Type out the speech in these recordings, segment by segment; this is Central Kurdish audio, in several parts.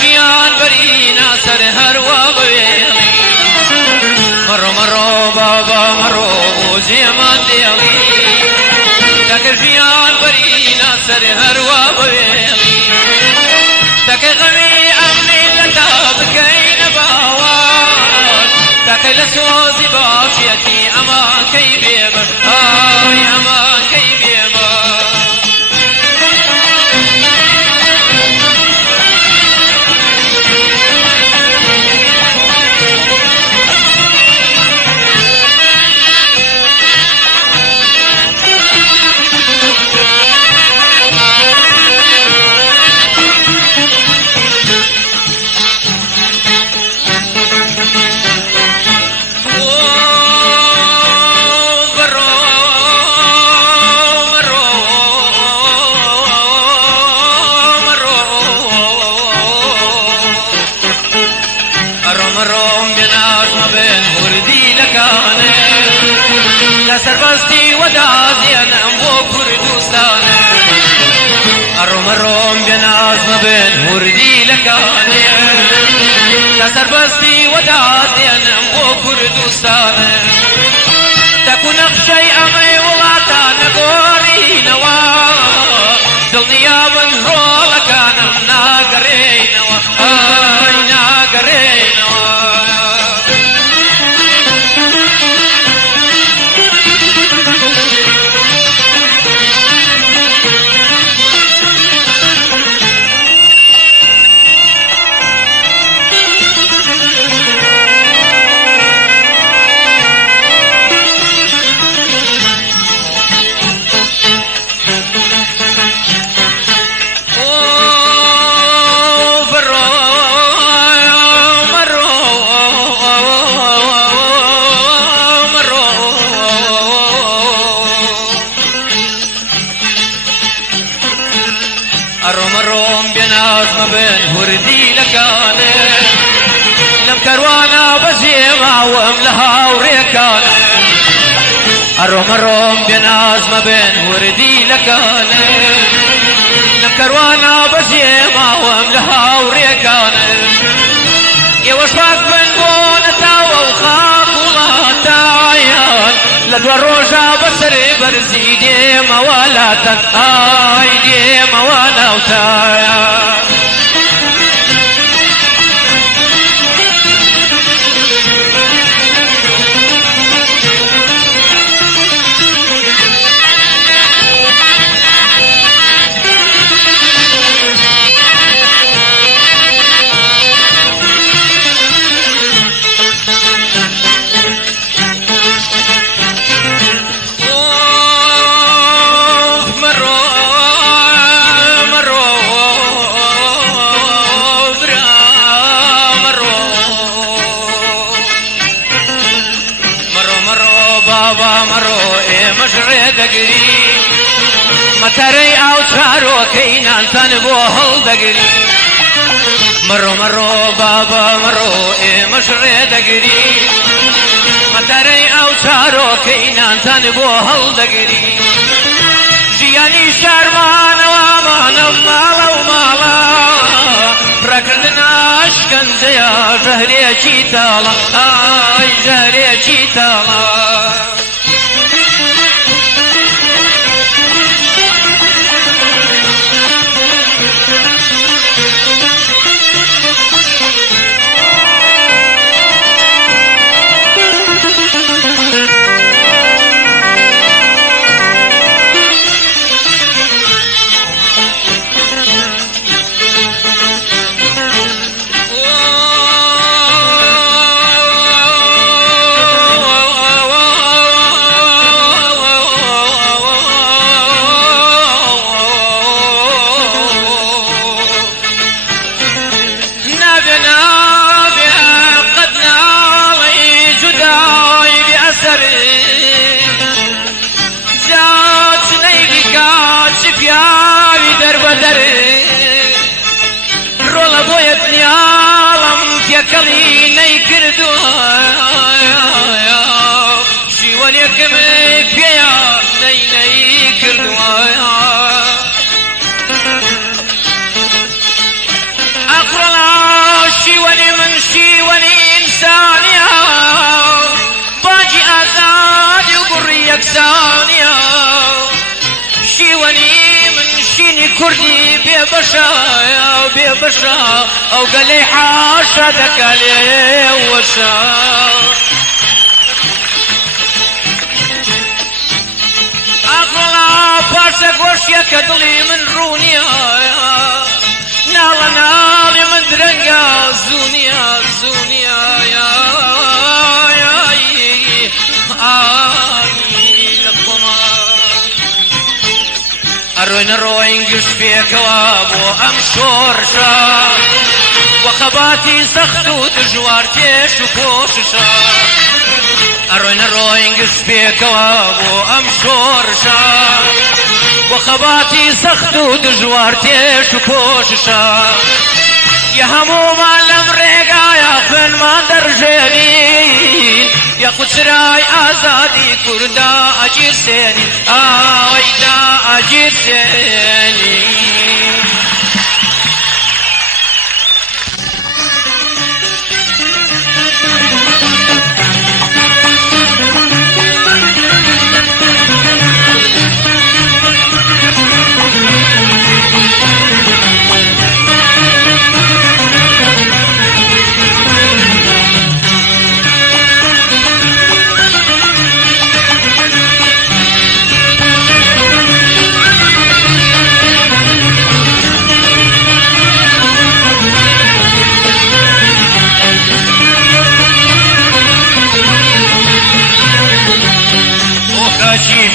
ژیان بەرینا سەر هەروە بوێڵی مەڕۆ مەڕۆ بابا مەڕۆ بۆ جێمان دێڵی دەکە ژیان بەرینا سەر هەروە بوێڵی دەکە غەمی ئەم میلەتە بکەینە باوان دەکە لە سۆزی باشیەتی ئەمانکەی بێبەر ئای ئەمانکەی بێبەر سربستی ودازیانم بۆ کوردستانە ئەڕۆم ئەڕۆم بێناز مەبێن وردی لەکانێ لە سەربەستی ودازیانم بۆ کوردستانە دەکو نەخشەی ئەمەی وڵاتە نەگۆڕینەوە دڵنیابن ڕۆڵەکانم ناگەڕێینەوە ئای ناگەڕێینەوە ئەڕۆم بێناز مەبێن وردی لەکانێ لەم کەروانە بەجێماوەم لە هاوڕێکانێ ئەڕۆم بێناز مەبێن وردی لەکانێ لەم کەروانە بەجێماوەم لە هاوڕێکانێ ئێوەش پاک بن بۆ نەتاوە و خاک وڵاتایان لە دووە ڕۆژە بەسەرێ بەرزی دێمەوە لاتەن ئای دێمەوە ناوتایان مەتەرەی ئاو چارۆکەینانتان بۆ هەڵدەگری مەڕۆ مەڕۆ بابا مەڕۆ ئێمەش ڕێدەگری مەتەرەی ئاو چارۆکەینانتان بۆ هەڵدەگری ژیانی شارمانەوامانە ماڵە و ماڵە ڕەکردن ئاشکەنجەیە ژەهرێکی تاڵە ئای ژەهرێکی تاڵە كردي ببشا ببشا أو قالي حاشا دكالي وشا أغلا باشا قوشيا كدلي من رونيا نالا نالي من درنقا زونيا زونيا يا أروين روين قش فيك وابو أم شورشا وخباتي سختو دجوارتي شكوششا أروين روين قش فيك وابو أم شورشا وخباتي سختو دجوارتي شكوششا يا هموما لمريقا يا خن ما درجينين يا خسراي آزادي كردا أجير سيني ويدا أجير سيني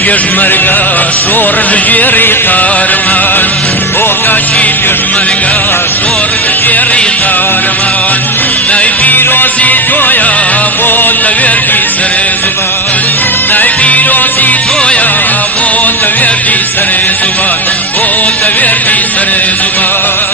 بيجمرقا شور الجيري قارمان وكاشي بيجمرقا شور الجيري قارمان نايبي روزي تويا بوت ويردي سر زبان نايبي روزي تويا بوت ويردي سر زبان بوت ويردي سر زبان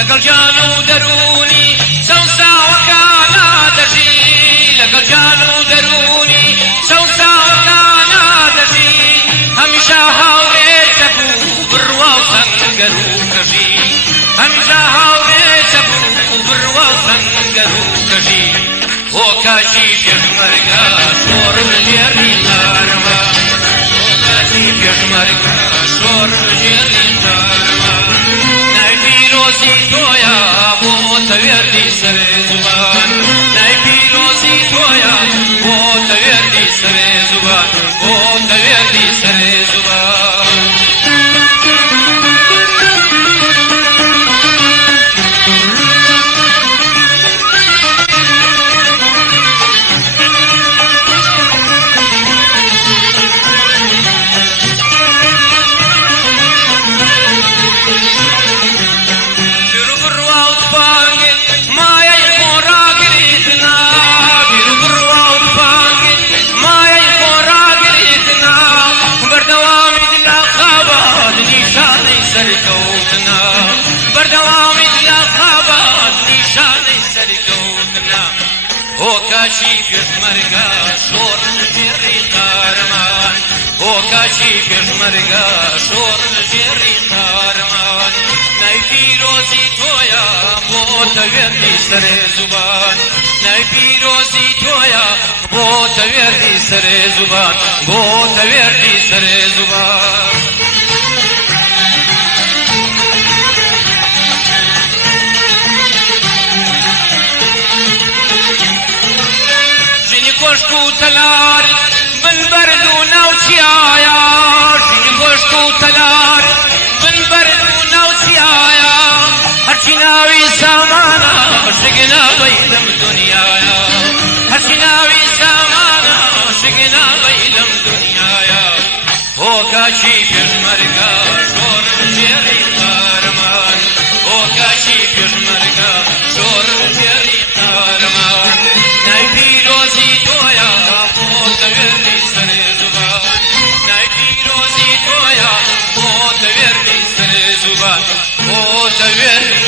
لقل جانو دروني سوسا وكانا دجي لقل جانو دروني سوسا وكانا دجي هميشا هاوري تبو بروا وسنگرو كجي هميشا هاوري تبو بروا وسنگرو كجي وكاشي بيجمرقا شور الجيري قارما وكاشي بيجمرقا شور الجيري قارما روزي تويا بوت ويردي سر زبان نايبي روزي تويا بوت ويردي سر زبان بوت ويردي سر زبان وكاشي بيجمرقا شور الجيري قارمان وكاشي بيجمرقا شور الجيري قارمان نايبي روزي تويا بوت ويردي سر زبان نايبي روزي تويا بوت ويردي سر زبان بوت ويردي سر زبان گوشتو تلار من بردو نوچیایا جین گوشتو تلار من بردو نوچیایا هرچی ناوی سامانا شگنا بیلم دنیایا هرچی ناوی سامانا شگنا بیلم دنیایا وکاشی پیشمرگا شور جیری قارمان وکاشی پیشمرگا شور جیری قارمان نايبي روزي تويا بوت ويردي سر زبان نايبي روزي تويا بوت ويردي سر زبان بوت ويردي